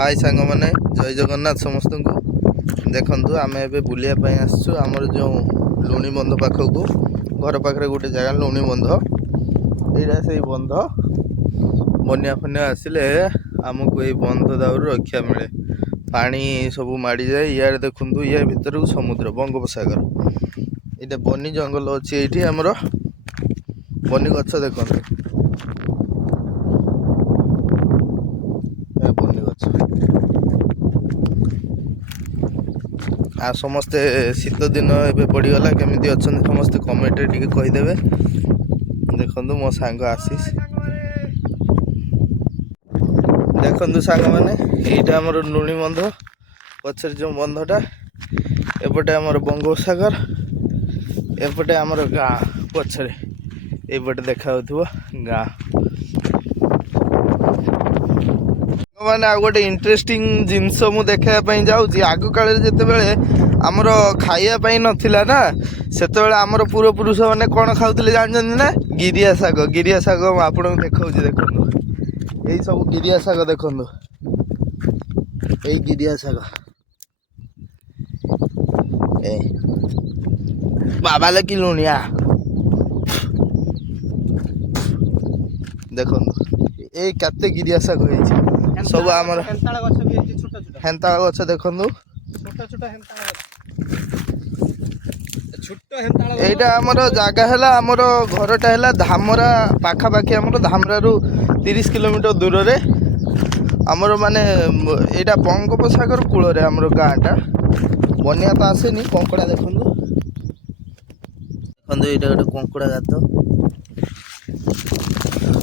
हाय सांग मैंने जय जगन्नाथ समस्त को देखु आम ए बुलापी आसचु आमर जो लुणी बंध पाखक घर पाखे गोटे जगह लुणी बंध यहाँ से बंध बनिया फनिया आसिले आमको ये बंध दाउर रक्षा मिले पानी सब माड़ी जाए यार देखु या भर समुद्र बंगोपसागर ये बनी जंगल अच्छी ये आमर बनी गछ देखते बनी गछ आ समस्ते शीत दिन ए पड़गला केमी अच्छा समस्ते कमेंट टे कहीदेवे देखु मो सांग आशीष देखु सांग मैंने यहीटा आमर लुणी बंध पचर जो बंधटा एपटे आमर बंगोपसागर एपटे आमर गाँ पछरे एपटे देखा गाँ मैंने आ गोटे इंटरेस्टिंग जिनस मु देखापी जाऊँगी आग काल जिते आमर खाइबापी नाला ना से आमर पूर्वपुरुष मैंने कौन खाऊले जानते ना गिरिया साग आपको देखा देखो यही सब गिरिया साग देखो यही गिरिया साग बाबा लगी लुणिया देखो ये केते गिरिया साग हो सब आमर हेन्ता गछ देखु एटा आमर जगह है आमर घरटा है धामरा पाखापाखि आमर धामरा 30 किलोमीटर दूर रे आमर माने एटा बंगोपसागर कूल रे आमर गाँटा बनिया तो आसेनी कंकड़ा देखु देखो ये गोटे कंकड़ा गात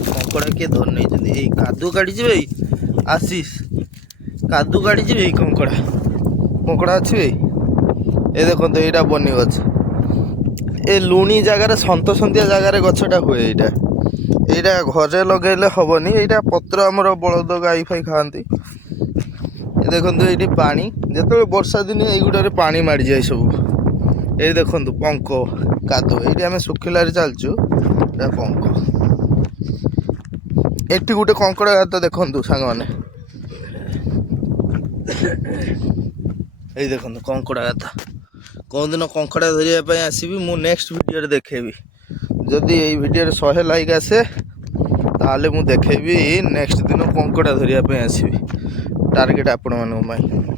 कंकड़ा किए धर नहीं कादू काढ़ी आशीष कादू काढ़ी कंकड़ा कंकड़ा अच्छी ये देखो यहाँ बनी गछ ए लुणी जगार सन्तसंतिया जगार गछटा हुए यहाँ घरे लगेले हेनी यहाँ पत्र आमर बलद गाई फाई खाती ये देखो ये पानी जो वर्षा दिन युड़े पानी माड़ जाए सब ये देखो पंख कादू ये आम शुखिलार चलचु पंख एटी गोटे कंकड़ा गात देखु सांग मैंने ये देखो कंकड़ा गात कौन दिन कंकड़ा धरने आसबि मु नेक्स्ट वीडियो देखेबी जदि ये वीडियो 100 लाइक आसे ताले मु देखेबी नेक्स्ट दिन कंकड़ा धरने आसबि टार्गेट आपण मानक।